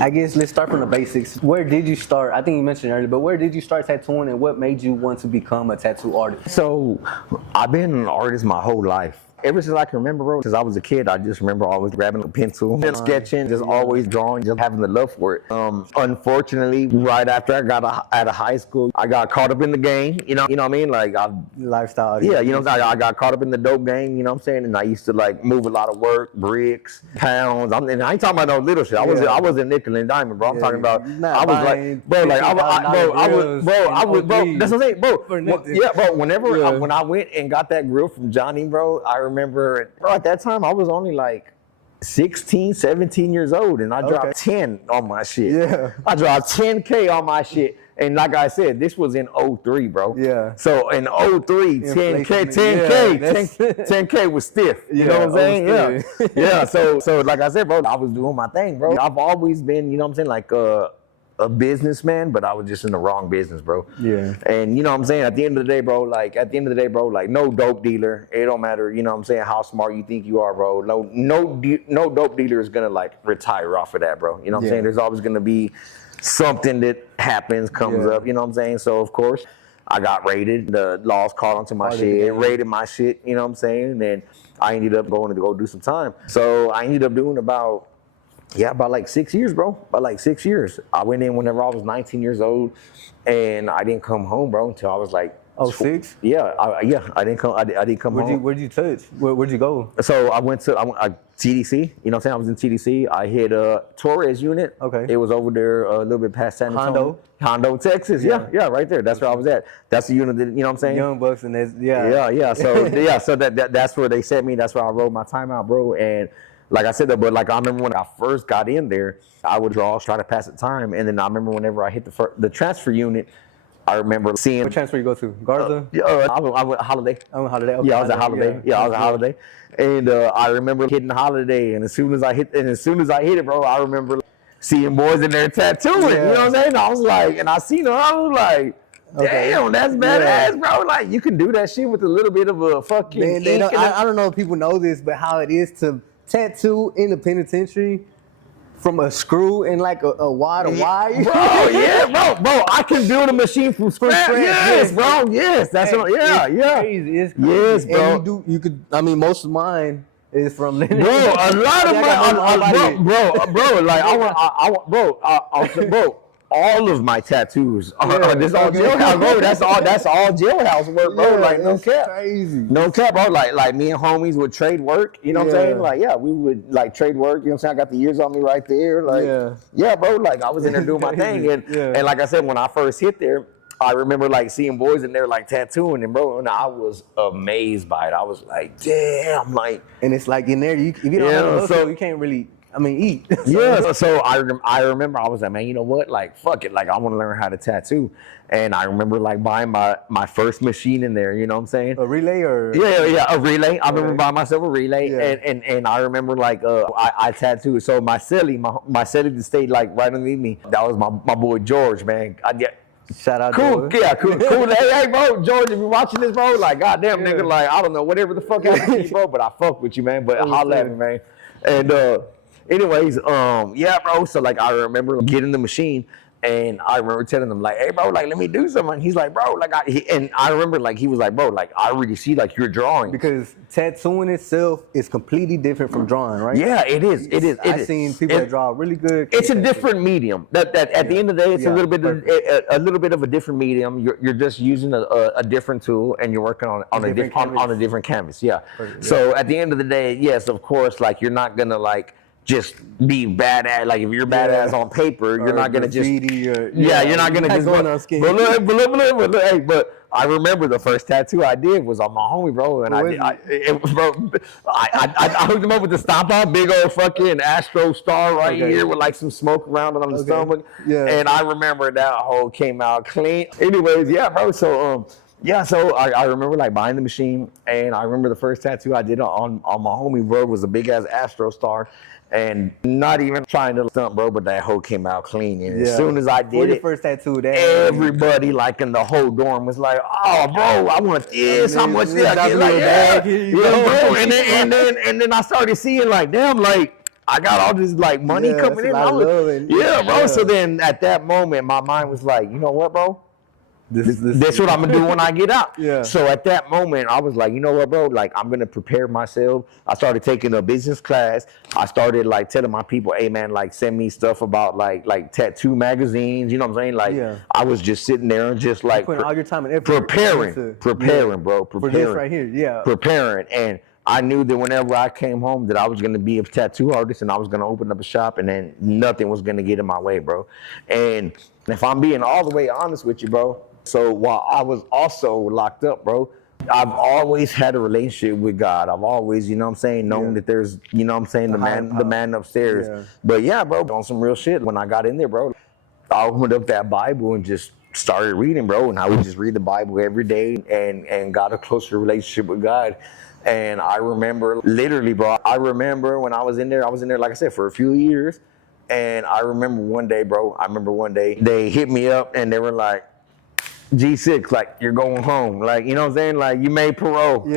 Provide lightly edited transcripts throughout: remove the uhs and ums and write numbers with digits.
I guess let's start from the basics. Where did you start? I think you mentioned earlier, but where did you start tattooing, and what made you want to become a tattoo artist? So I've been an artist my whole life. Ever since I can remember, bro, since I was a kid, I just remember always grabbing a pencil, just sketching, just always drawing, just having the love for it. Unfortunately, right after I got out of high school, I got caught up in the game. You know what I mean? Like Lifestyle. yeah, you know what I'm saying? I got caught up in the dope game. You know what I'm saying? And I used to like move a lot of work, bricks, pounds. And I ain't talking about no little shit. I wasn't nickel and diamond, bro. I'm talking about I was like, bro, like I was, bro. That's what I'm saying, bro. Yeah, bro. When I went and got that grill from Johnny, bro, I remember, bro, at that time I was only like 16, 17 years old, and I dropped 10 on my shit. Yeah. I dropped 10K on my shit. And like I said, this was in 03, bro. Yeah. So in 03, 10K was stiff. You know what I'm saying? Yeah. Yeah. So like I said, bro, I was doing my thing, bro. I've always been, you know what I'm saying, like a businessman, but I was just in the wrong business, bro. Yeah. And you know what I'm saying? At the end of the day, bro, like no dope dealer. It don't matter, you know what I'm saying, how smart you think you are, bro. No dope dealer is gonna like retire off of that, bro. You know what I'm saying? There's always gonna be something that happens, comes up, you know what I'm saying? So of course, I got raided. The laws called onto my shit, raided my shit, you know what I'm saying? And I ended up going to go do some time. So I ended up doing about like 6 years, bro. About like 6 years. I went in whenever I was 19 years old, and I didn't come home, bro, until I was like 06? Yeah, I didn't come. I didn't come home. Where'd you touch? Where'd you go? So I went to TDC. You know what I'm saying? I was in TDC. I hit a Torres unit. Okay. It was over there a little bit past San Antonio. Hondo, Texas. Yeah, right there. That's where I was at. That's the unit that, you know what I'm saying? Young Bucks and that's Yeah. So so that's where they sent me. That's where I rolled my time out, bro. And like I said, but like I remember when I first got in there, I would draw, try to pass the time, and then I remember whenever I hit the transfer unit, I remember seeing. What transfer you go to? Garza? I went Holiday. I went Holiday. Okay. Yeah, I was at Holiday. Yeah, I was at Holiday, and I remember hitting Holiday, and as soon as I hit it, bro, I remember seeing boys in there tattooing. You know what I'm saying? I was like, and I seen them, I was like, damn, that's badass, bro. Like, you can do that shit with a little bit of a fucking. Man, I don't know if people know this, but how it is to tattoo in the penitentiary from a screw and like a wire. Bro, I can build a machine from scratch. Yes, bro. Yes, that's what. Yeah. Crazy. It's crazy. Yes, bro. And you could. I mean, most of mine is from. Bro, a lot of my, bro. Like I want, bro. All of my tattoos are this all jailhouse, bro. That's all jailhouse work, bro. Like no cap, crazy. No cap, bro. Like me and homies would trade work. You know what I'm saying? Like we would like trade work. You know what I'm saying? I got the years on me right there. Like bro. Like I was in there doing my thing, and like I said, when I first hit there, I remember like seeing boys in there like tattooing, and bro, and I was amazed by it. I was like, damn, like, and it's like in there, if you don't have a hustle, you can't really. Eat. So I remember I was like, man, you know what? Like, fuck it. Like, I want to learn how to tattoo. And I remember like buying my first machine in there. You know what I'm saying? A relay or? Yeah, a relay. I remember buying myself a relay, and I remember like I tattooed. So my celly that stayed like right underneath me. That was my boy George, man. Shout out, cool, George. Yeah, cool. Hey, bro, George, if you're watching this, bro, like, goddamn, nigga, like, I don't know, whatever the fuck happened to you, bro, but I fuck with you, man. But holla at me, man. And anyways, bro. So like I remember getting the machine, and I remember telling him like, "Hey, bro, like let me do something." And he's like, "Bro, like," and I remember like he was like, "Bro, like I already see like you're drawing." Because tattooing itself is completely different from drawing, right? Yeah, it is. I've seen people that draw really good. It's a different medium. That at the end of the day, it's a little bit of a different medium. You're just using a different tool, and you're working on a different canvas. Yeah. Perfect. So at the end of the day, yes, of course, like you're not gonna like just be badass. Like if you're badass on paper, you're not gonna just you're not gonna just going on skin. But I remember the first tattoo I did was on my homie, bro, and I hooked him up with the stomp out, big old fucking Astro star right here with like some smoke around it on the stomach. Yeah. And I remember that whole came out clean. Anyways, bro. So so I remember like buying the machine, and I remember the first tattoo I did on my homie, bro, was a big ass Astro star. And not even trying to stunt, bro, but that whole came out clean. And as soon as I did it, first tattoo, everybody like in the whole dorm was like, "Oh, bro, I want this. How much this?" Bro. And then I started seeing like, damn, like I got all this like money coming in. Bro. So then at that moment, my mind was like, you know what, bro? That's what I'm gonna do when I get out. So at that moment, I was like, you know what, bro? Like, I'm gonna prepare myself. I started taking a business class. I started like telling my people, hey man, like send me stuff about like tattoo magazines. You know what I'm saying? Like, I was just sitting there and just like putting all your time and effort preparing, bro, for this right here. Preparing. And I knew that whenever I came home that I was gonna be a tattoo artist and I was gonna open up a shop, and then nothing was gonna get in my way, bro. And if I'm being all the way honest with you, bro. So while I was also locked up, bro, I've always had a relationship with God. I've always, you know what I'm saying, known that there's, you know what I'm saying, the man upstairs. But yeah, bro, on some real shit, when I got in there, bro, I opened up that Bible and just started reading, bro. And I would just read the Bible every day and got a closer relationship with God. And I remember literally, bro, I remember when I was in there, like I said, for a few years. And I remember one day, bro, they hit me up and they were like, G6, like, you're going home. Like, you know what I'm saying? Like, you made parole.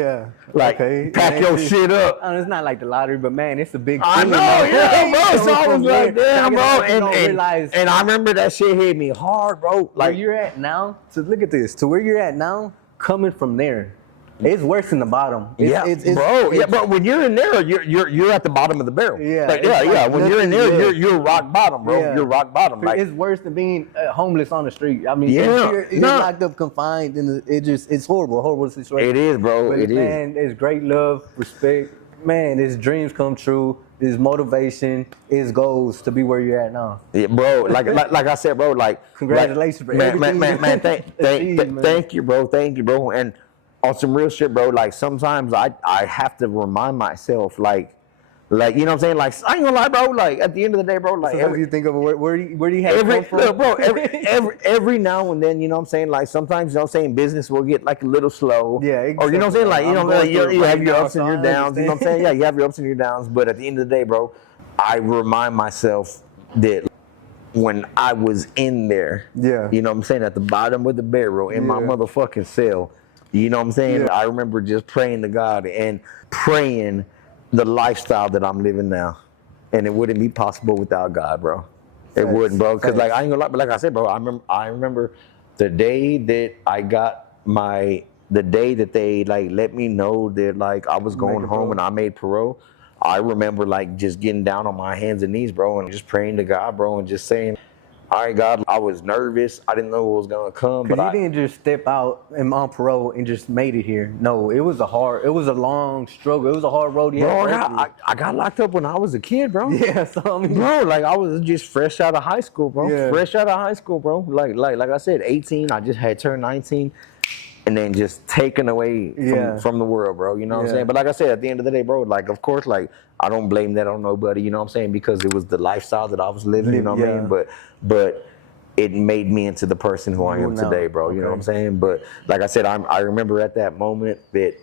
Like, pack your shit up. It's not like the lottery, but man, it's a big thing. I know, bro. So I was like, damn, bro. And I remember that shit hit me hard, bro. Like, where you're at now, so look at this, to where you're at now, coming from there, it's worse than the bottom. But when you're in there, you're at the bottom of the barrel. When you're in there, you're rock bottom, bro. You're rock bottom. Like, it's worse than being homeless on the street. I mean, you're locked up, confined, and it's horrible situation. It is, bro. But man, it's great love, respect. Man, it's dreams come true. It's motivation. It's goals to be where you're at now. Yeah, bro. Like I said, bro. Like, congratulations, bro. Man. Thank you, bro. Thank you, bro. And on some real shit, bro, like sometimes I have to remind myself, like you know what I'm saying? Like, I ain't gonna lie, bro, like at the end of the day, bro, like sometimes you think of where do you have come from? Look, bro, every now and then, you know what I'm saying? Like sometimes, you know what I'm saying, business will get like a little slow. Exactly. Or you know what I'm saying? Like, you know, like, you have your ups and your downs, you know what I'm saying? Yeah, you have your ups and your downs, but at the end of the day, bro, I remind myself that when I was in there, you know what I'm saying, at the bottom of the barrel in my motherfucking cell. You know what I'm saying? I remember just praying to God and praying the lifestyle that I'm living now. And it wouldn't be possible without God, bro. It wouldn't, bro. Because like, I ain't gonna lie, but like I said, bro, I remember the day that I got the day that they like let me know that like I was going home and I made parole. I remember like just getting down on my hands and knees, bro, and just praying to God, bro, and just saying, all right, God, I was nervous. I didn't know what was gonna come. But you didn't just step out and on parole and just made it here. No, it was a long struggle. It was a hard road. Bro, I got locked up when I was a kid, bro. So I mean, bro, like I was just fresh out of high school, bro. Fresh out of high school, bro. Like I said, 18. I just had turned 19. And then just taken away from the world, bro. You know what I'm saying? But like I said, at the end of the day, bro, like, of course, like, I don't blame that on nobody, you know what I'm saying? Because it was the lifestyle that I was living, you know what I mean? But it made me into the person who I am today, bro. You know what I'm saying? But like I said, I remember at that moment that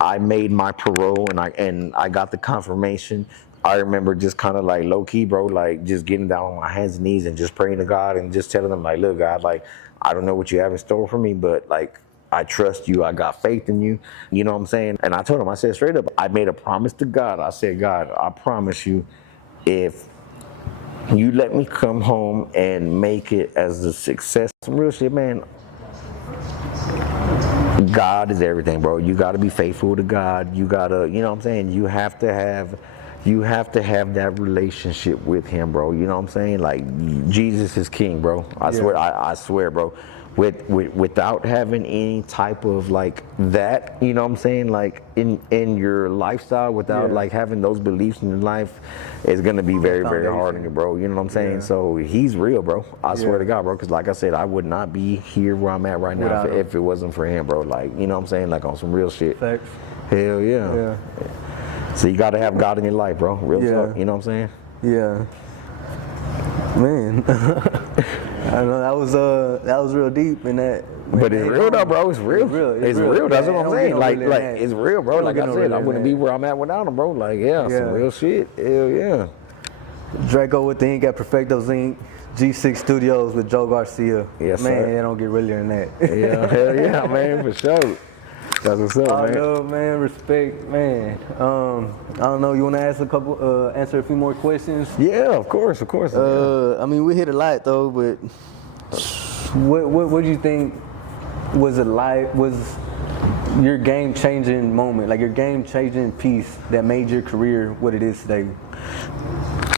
I made my parole and I got the confirmation. I remember just kind of like low key, bro, like just getting down on my hands and knees and just praying to God and just telling him like, look, God, like, I don't know what you have in store for me, but like, I trust you. I got faith in you. You know what I'm saying? And I told him, I said straight up, I made a promise to God. I said, God, I promise you, if you let me come home and make it as a success, some real shit, man, God is everything, bro. You got to be faithful to God. You got to, you know what I'm saying? You have to have that relationship with him, bro. You know what I'm saying? Like, Jesus is king, bro. I swear, bro. Without having any type of like that, you know what I'm saying, like in your lifestyle, without like having those beliefs in your life, it's gonna be very, very hard on you, bro. You know what I'm saying? So he's real, bro. I swear to God, bro. Because like I said, I would not be here where I'm at right now if it wasn't for him, bro. Like, you know what I'm saying? Like on some real shit. Facts. Hell yeah. So you gotta have God in your life, bro. Real talk. You know what I'm saying? Yeah. Man. I know that was real deep in that. But it's real though, bro. It's real. It's real. That's what I'm saying. Like it's real, bro. Like I said, I wouldn't be where I'm at without him, bro. Like some real shit. Hell yeah. Draco with the Ink at Perfectos Inc. G6 Studios with Joe Garcia. Yes, man, sir. they don't get realer than that. Yeah, hell yeah, man, for sure. That's what's up, man. No, man, respect, man. I don't know. You want to ask answer a few more questions? Yeah, of course. I mean, we hit a lot though, but what do you think was your game-changing moment, like your game-changing piece that made your career what it is today?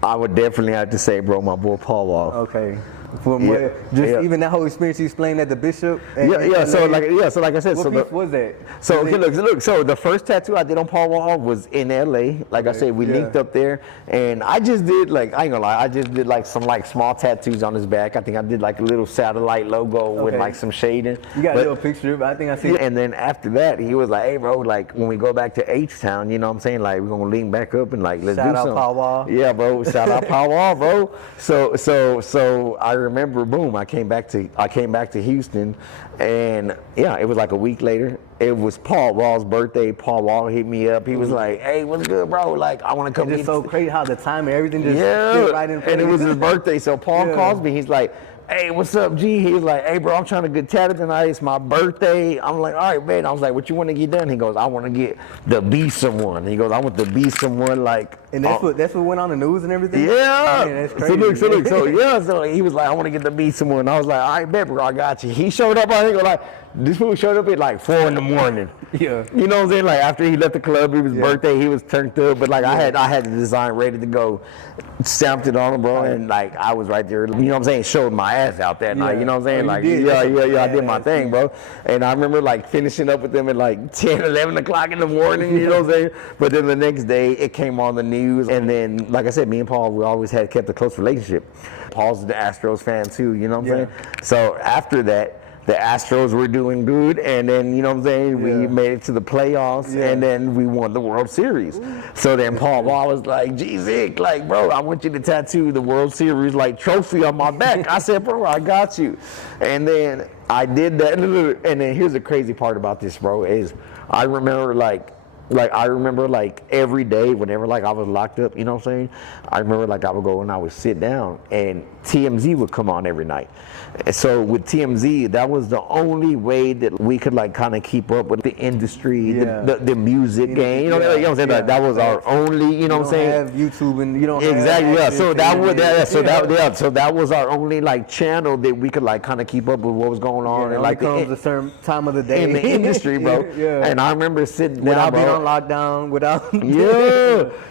I would definitely have to say, bro, my boy Paul Wall. Okay. Even that whole experience you explained at the Bishop. So like I said, what piece was that? So okay, look. So the first tattoo I did on Paul Wall was in LA. Like I said, we linked up there, and I just did I ain't gonna lie, I just did some small tattoos on his back. I think I did a little satellite logo with some shading. You got a little picture, but I think I see. And then after that, he was like, "Hey, bro, when we go back to H-Town, you know what I'm saying? We're gonna link back up and let's do something." Shout out Paul Wall. Yeah, bro. Shout out Paul Wall, bro. So I remember, boom, I came back to Houston, and it was a week later. It was Paul Wall's birthday. Paul Wall hit me up. He was like, "Hey, what's good, bro? I want to come." It's just so crazy how the time and everything just fit right in front and it of was you. his birthday. So Paul calls me. He's like, "Hey, what's up, G?" He was like, "Hey, bro, I'm trying to get tatted tonight. It's my birthday." I'm like, "All right, man." I was like, "What you want to get done?" He goes, "I want to get the be someone." He goes, "I want to be someone like." And that's what went on the news and everything. Yeah. Man, that's crazy. So he was like, "I want to get to be someone." I was like, "All right, bet, bro, I got you." He showed up. I think this fool showed up at 4 a.m. Yeah. You know what I'm saying? After he left the club, it was birthday, he was turned up, but I had the design ready to go, stamped it on him, bro, and I was right there. You know what I'm saying? Showed my ass out that night. You know what I'm saying? I did my thing, bro. And I remember finishing up with them at 10, 11 o'clock in the morning. You know what I'm saying? But then the next day, it came on the news, and then like I said, me and Paul, we always kept a close relationship. Paul's the Astros fan too. You know what I'm saying? So after that, the Astros were doing good, and then, you know what I'm saying, we made it to the playoffs, and then we won the World Series. So then Paul Wall was like, "Zick, bro, I want you to tattoo the World Series trophy on my back." I said, "Bro, I got you." And then I did that, and then here's the crazy part about this, bro, is I remember every day whenever I was locked up, you know what I'm saying? I remember I would go and I would sit down, and TMZ would come on every night. And so with TMZ, that was the only way that we could kind of keep up with the industry, the music game. You know what I'm saying? That was our only, you know what I'm saying? You don't have YouTube and you don't exactly, have So that was our only channel that we could kind of keep up with what was going on, and comes a certain time of the day in the industry, bro. And I remember sitting down, without being on lockdown, without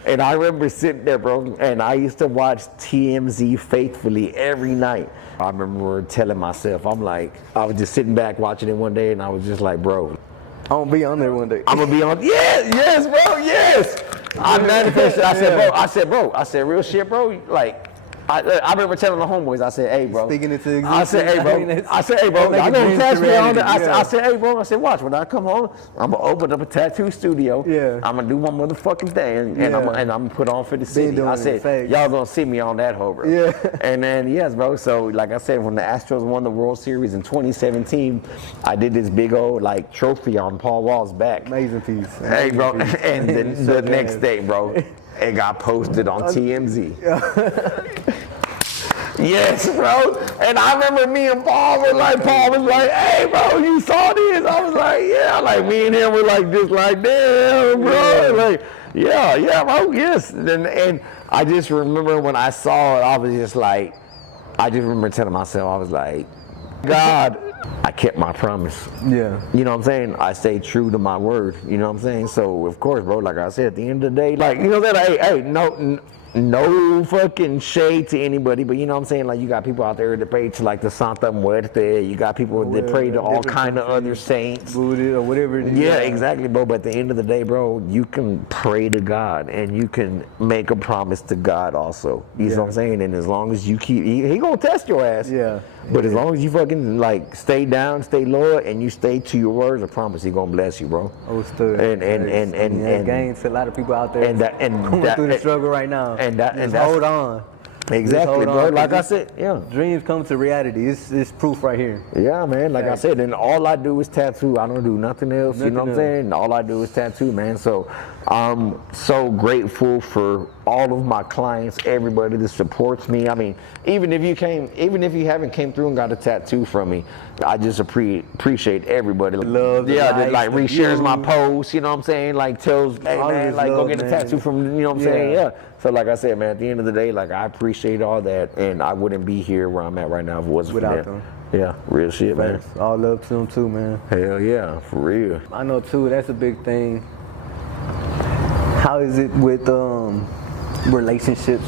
and I remember sitting there, bro, and I used to watch TMZ faithfully every night. I remember telling myself, I was just sitting back watching it one day, and I was just like, "Bro, I'm gonna be on there one day. I'm gonna be on." Yes, bro, yes. I manifested. I said, real shit, bro. I remember telling the homeboys, I said, "Hey, bro." Speaking into existence. I said, "Hey, bro. I don't catch me on that." I said, "Hey, bro." I said, "Watch, when I come home, I'm gonna open up a tattoo studio. Yeah. I'm gonna do my motherfucking thing, and I'm gonna put on for the city." I said, "Y'all gonna see me on that hoe, bro." Yeah. And then yes, bro. So like I said, when the Astros won the World Series in 2017, I did this big old trophy on Paul Wall's back. Amazing piece. Hey, bro. And then the next day, bro, it got posted on TMZ. Yes, bro. And I remember me and Paul was like, "Hey, bro, you saw this?" I was like, "Yeah." Me and him were just "Damn, bro." Yeah, bro, yes. And I just remember when I saw it, I was just I just remember telling myself, I was like, "God, I kept my promise." Yeah. You know what I'm saying? I stayed true to my word. You know what I'm saying? So, of course, bro, like I said, at the end of the day, you know that, hey, no fucking shade to anybody, but you know what I'm saying? You got people out there that pray to the Santa Muerte. You got people that pray to all kind of other saints. Buddha or whatever it is. Yeah, exactly, bro. But at the end of the day, bro, you can pray to God and you can make a promise to God also. You know what I'm saying? And as long as you keep, he gonna test your ass. Yeah. But as long as you fucking stay down, stay loyal, and you stay to your words, I promise he gonna bless you, bro. And gains to a lot of people out there and going through the struggle right now. And that's hold on. Exactly, bro. Like I said, yeah. Dreams come to reality. It's proof right here. Yeah, man. Like I said, and all I do is tattoo. I don't do nothing else. You know what I'm saying? All I do is tattoo, man. So I'm so grateful for all of my clients, everybody that supports me. I mean, even if you haven't came through and got a tattoo from me, I just appreciate everybody. Love, that like reshares my posts, you know what I'm saying? Like tells, hey man, like go get a tattoo from, you know what I'm saying? Yeah. So like I said, man, at the end of the day, like I appreciate all that, and I wouldn't be here where I'm at right now if it wasn't without for them. them. Yeah, real shit, man. All love to them too, man. Hell yeah, for real. I know too, that's a big thing. How is it with relationships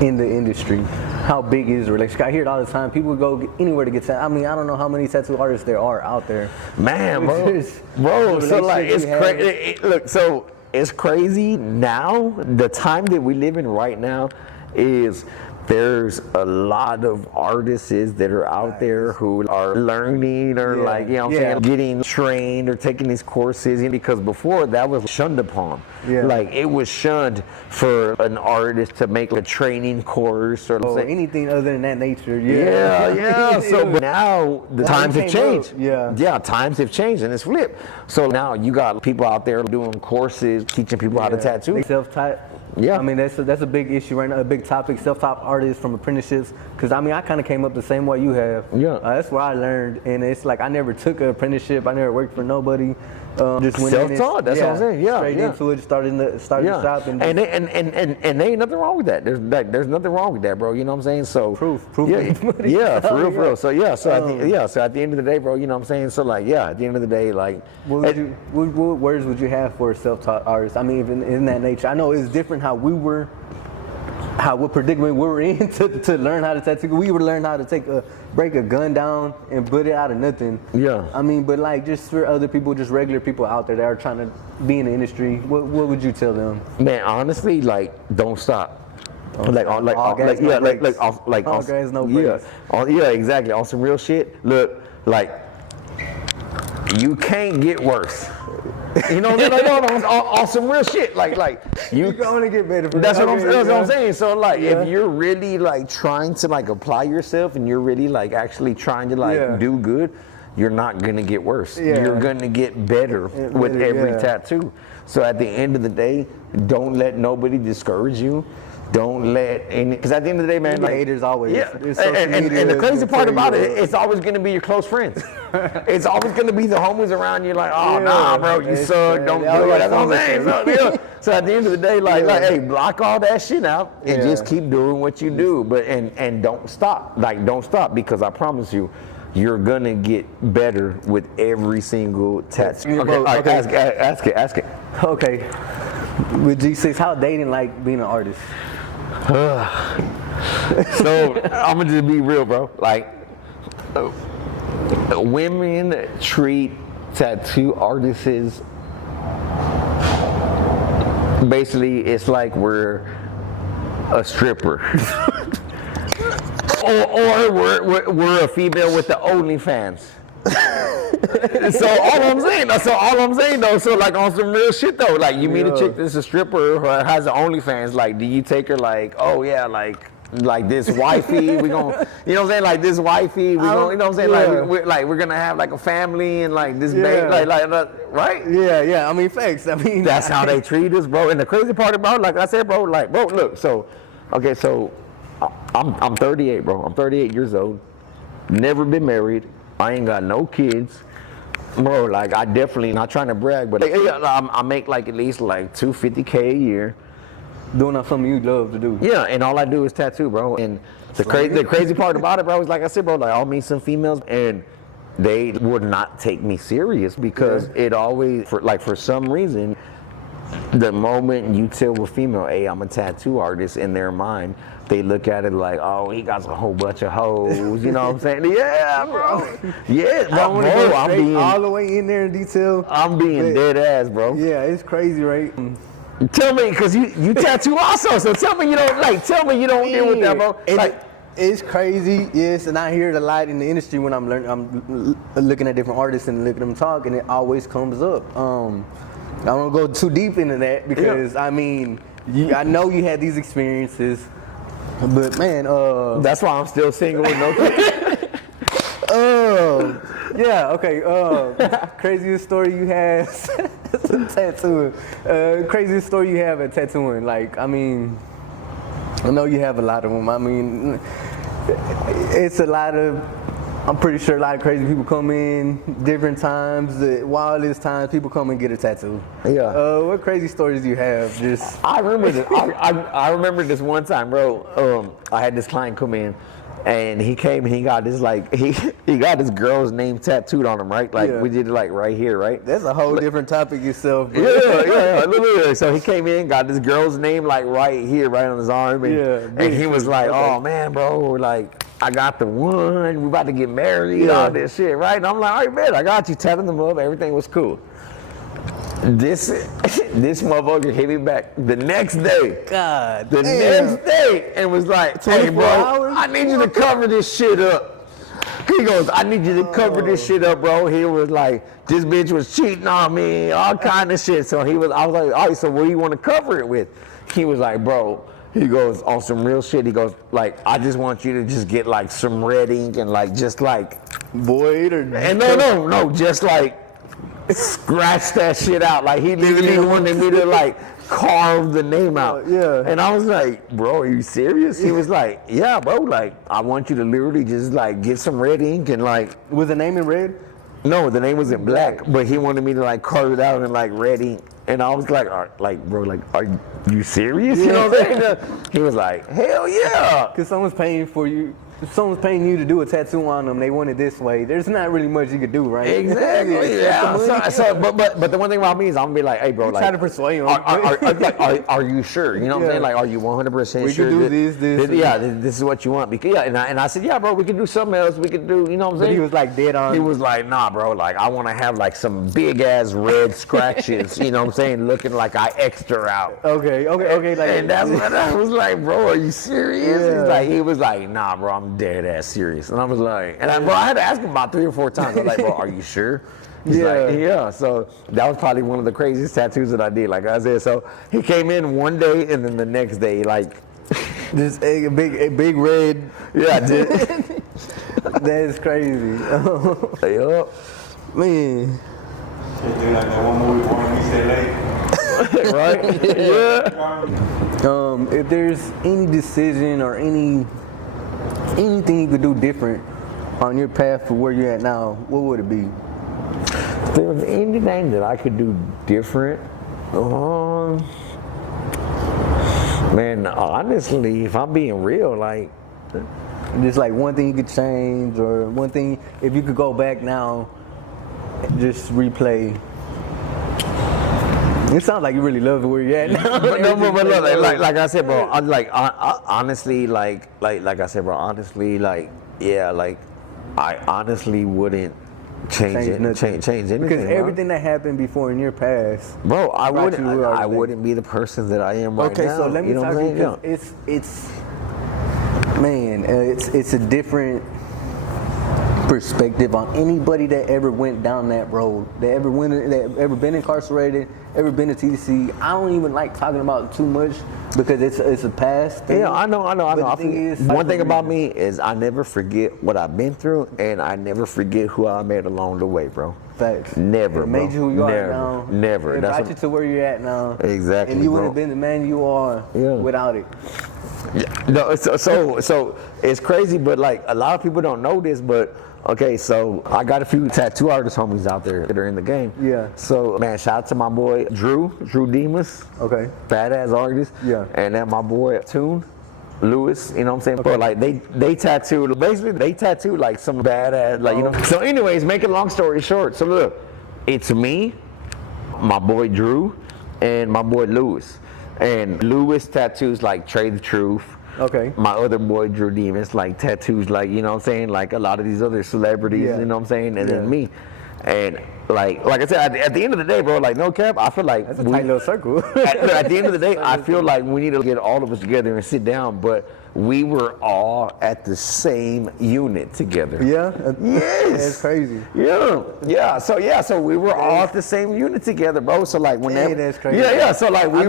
in the industry? How big is the relationship? I hear it all the time. People go anywhere to get tattooed. I mean, I don't know how many tattoo artists there are out there. Man, bro. So like, it's crazy. Look, so it's crazy now. The time that we live in right now is there's a lot of artists that are out there who are learning or like, you know what I'm saying, getting trained or taking these courses, because before that was shunned upon. Like it was shunned for an artist to make a training course or anything other than that nature. So but now the times have changed. Yeah, times have changed and it's flipped. So now you got people out there doing courses, teaching people how to tattoo. They self-taught. I mean, that's a big issue right now, a big topic, self-taught artists from apprenticeships. Because, I mean, I kind of came up the same way you have. That's where I learned. And it's like I never took an apprenticeship. I never worked for nobody. Just went self-taught, that's what I'm saying. Straight into it, started the shop. And there ain't nothing wrong with that. There's nothing wrong with that, bro. You know what I'm saying? So proof. For real. So at the end of the day, bro, you know what I'm saying? So like, at the end of the day, like, what words would you have for a self-taught artist? I mean, even in that nature, I know it's different how we were. What predicament we were in to learn how to tattoo. We would learn how to break a gun down and put it out of nothing. I mean, but like just for other people, just regular people out there that are trying to be in the industry, what would you tell them? Man, honestly, like don't stop. All gas, no brakes. Exactly. On some real shit. Look, like you can't get worse. You know what I'm saying? On some real shit. Like you're gonna get better. That's what I'm saying. So like, if you're really like trying to like apply yourself and you're really like actually trying to like do good, you're not gonna get worse. You're gonna get better with every tattoo. So at the end of the day, don't let nobody discourage you. Don't let any, because at the end of the day, man, like haters always. And the crazy part about it, it's always going to be your close friends. It's always going to be the homies around you, like, oh nah, bro, you suck, don't do it. That's what I'm saying. So at the end of the day, like, hey, block all that shit out and just keep doing what you do, but and don't stop. Like, don't stop, because I promise you, you're gonna get better with every single tattoo. Okay, ask it. Okay, with G6, how dating like being an artist? So I'm gonna just be real, bro. Like, women treat tattoo artists basically, it's like we're a stripper. or we're a female with the OnlyFans. So all I'm saying though, so like on some real shit though, like you meet a chick that's a stripper who has an OnlyFans, like do you take her like, oh yeah, like this wifey, we gonna, you know what I'm saying, like this wifey, we gonna, you know what I'm saying, like we're gonna have like a family and like this baby, like right? Yeah. I mean, facts. I mean, that's how they treat us, bro. And the crazy part about it, like I said, bro, like, bro, look, so okay, so I'm 38, bro. I'm 38 years old. Never been married. I ain't got no kids, bro. Like I definitely, not trying to brag, but I make like at least like $250K a year. Doing something you love to do. Yeah, and all I do is tattoo, bro. And the crazy part about it, bro, is like I said, bro, like I'll meet some females and they would not take me serious because it always, for some reason, the moment you tell a female, hey, I'm a tattoo artist, in their mind, they look at it like, oh, he got a whole bunch of hoes, you know what I'm saying? Yeah, bro. Yeah, bro. I'm being all the way in there in detail. I'm being dead ass, bro. Yeah, it's crazy, right? Tell me, because you tattoo also, so tell me you don't deal with that, bro. Like, it's crazy, yes, and I hear it a lot in the industry when I'm looking at different artists and looking at them talk, and it always comes up. I don't go too deep into that because I mean, I know you had these experiences, but man, that's why I'm still single with no kids. Yeah, okay. Craziest story you had. Tattooing. Craziest story you have at tattooing? Like, I mean, I know you have a lot of them. I mean, it's a lot of. I'm pretty sure a lot of crazy people come in different times. The wildest times, people come and get a tattoo. Yeah. What crazy stories do you have? Just I remember this. I remember this one time, bro. I had this client come in, and he came and he got this like he got this girl's name tattooed on him, right? Like we did it like right here, right? That's a whole different topic itself. Bro. Yeah. Literally. So he came in, got this girl's name like right here, right on his arm, and he was like, "Oh man, bro, like I got the one. We about to get married, all this shit, right?" And I'm like, "All right, man, I got you." Tapping them up, everything was cool. This motherfucker hit me back the next day. God, next day, and was like, "Hey, bro, I need you to cover this shit up." He goes, "I need you to cover this shit up, bro." He was like, "This bitch was cheating on me, all kind of shit." So I was like, "All right, so what do you want to cover it with?" He was like, "Bro," he goes, "on some real shit." He goes, "Like, I just want you to just get like some red ink and like just like void or and no, just like scratch that shit out." Like he literally wanted me to like carve the name out. And I was like, "Bro, are you serious?" He was like, "Yeah, bro. Like, I want you to literally just like get some red ink and like." Was the name in red? No, the name was in black, but he wanted me to like carve it out in like red ink. And I was like, "Bro, like, are you serious?" You know what I'm saying? He was like, "Hell yeah!" Because someone's paying for you. If someone's paying you to do a tattoo on them, they want it this way. There's not really much you could do, right? Exactly. But the one thing about me is I'm gonna be like, "Hey, bro, like, try to persuade them. Are you sure? You know what I'm saying? Like, are you 100% sure? We can do this. Yeah, this is what you want." Because and I said, "Yeah, bro, we can do something else. We can do, you know what I'm saying?" But he was like dead on. He was like, "Nah, bro. Like, I want to have like some big ass red scratches. You know what I'm saying? Looking like I extra out." Okay. Like, and that's what I was like, "Bro, are you serious?" He was like, "Nah, bro, I'm dead ass serious." And I was like, I had to ask him about 3 or 4 times. I was like, "Bro, are you sure?" He's like, "Yeah." So that was probably one of the craziest tattoos that I did. Like I said, so he came in one day and then the next day, like, just a big red. Yeah, dude. That is crazy. Yup. Man. They do like that one movie, Born We Stay Late. Right? Yeah. If there's any decision or anything you could do different on your path for where you're at now, what would it be? If there was anything that I could do different, man, honestly, if I'm being real, like, just like one thing you could change, or one thing, if you could go back now, just replay. It sounds like you really love it where you're at now. But look, like I said, bro, honestly, like I said, bro, honestly, like, yeah, like, I honestly wouldn't change anything. Because everything that happened before in your past, bro, I wouldn't be the person that I am right now. Okay, so let me talk to you, because it's a different perspective on anybody that ever went down that road, that ever been incarcerated, ever been to TDC. I don't even like talking about it too much because it's a past thing. Yeah, I know. One thing about me is I never forget what I've been through, and I never forget who I met along the way, bro. Facts. Never, it made you who you are now. Never. It brought you to where you're at now. Exactly. And you would have been the man you are without it. Yeah. No, so it's crazy, but like a lot of people don't know this, but okay, so I got a few tattoo artist homies out there that are in the game. Yeah. So man, shout out to my boy Drew Demas. Okay. Badass artist. Yeah. And then my boy Tune Lewis, you know what I'm saying? Okay. But like they tattooed like some badass, like, you know. So anyways, make a long story short. So look, it's me, my boy Drew, and my boy Lewis. And Lewis tattoos like Trey the Truth. Okay. My other boy Drew Demas like tattoos like, you know what I'm saying, like a lot of these other celebrities, you know what I'm saying, and then me. And like I said, at the end of the day, bro, like no cap, I feel like that's a tight little circle. at the end of the day, I feel like we need to get all of us together and sit down. But we were all at the same unit together. Yeah. Yes. That's crazy. So we were all at the same unit together, bro. So like whenever, that's crazy. So like we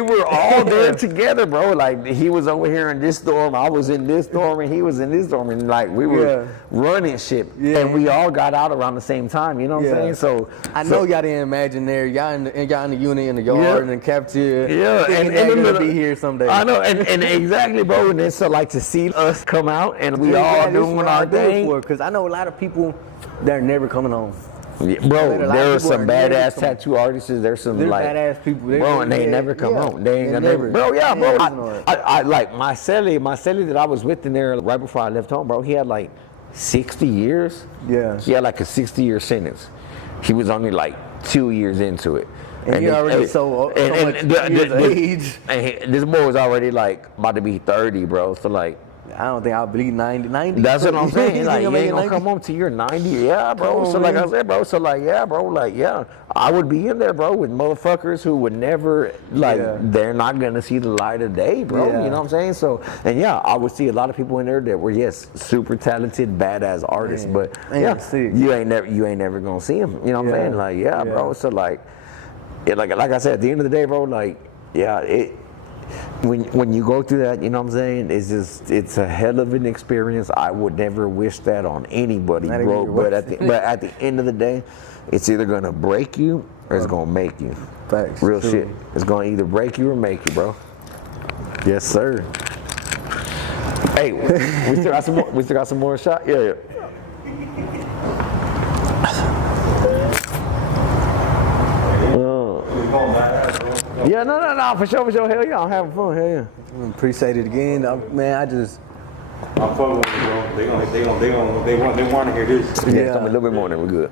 were all there together, bro. Like he was over here in this dorm, I was in this dorm, and he was in this dorm, and like we were running shit, and we all got out around the same time. You know what I'm saying? So I know y'all didn't imagine there, y'all in the unit, in the yard, in the cafeteria. And gonna be here someday. I know, and exactly, bro. And then so like to see us come out and we all doing our thing. Because I know a lot of people that are never coming home. Yeah, bro, there are some badass tattoo artists. There's some like badass people, bro, and they never come home. They ain't never, bro. Yeah, bro. I like my celly that I was with in there right before I left home, bro. He had like 60 years. Yeah. He had like a 60-year sentence. He was only like 2 years into it. And you're already so much age. And this boy was already like about to be 30, bro. So like, I don't think I'll believe 90. That's what I'm saying. Like, you ain't gonna come home till you're 90. Yeah, bro. So like I said, bro. So like, yeah, bro. Like, yeah, I would be in there, bro, with motherfuckers who would never, like, they're not gonna see the light of day, bro. You know what I'm saying? So, and yeah, I would see a lot of people in there that were, yes, super talented, badass artists, but you ain't never gonna see them. You know what I'm saying? Like, yeah, bro. So like, like I said, at the end of the day, bro, like, when you go through that, you know what I'm saying, it's a hell of an experience. I would never wish that on anybody, bro. But at the end of the day, it's either gonna break you or it's gonna make you. Facts. Real shit. It's gonna either break you or make you, bro. Yes, sir. Hey, we still got some more. We still got some more shot. Yeah. Yeah, no, for sure. Hell yeah, I'm having fun. Hell yeah. Appreciate it again, man. I just. I'm fucking with you, bro. They want to hear this. Yeah, tell me a little bit more, then we're good.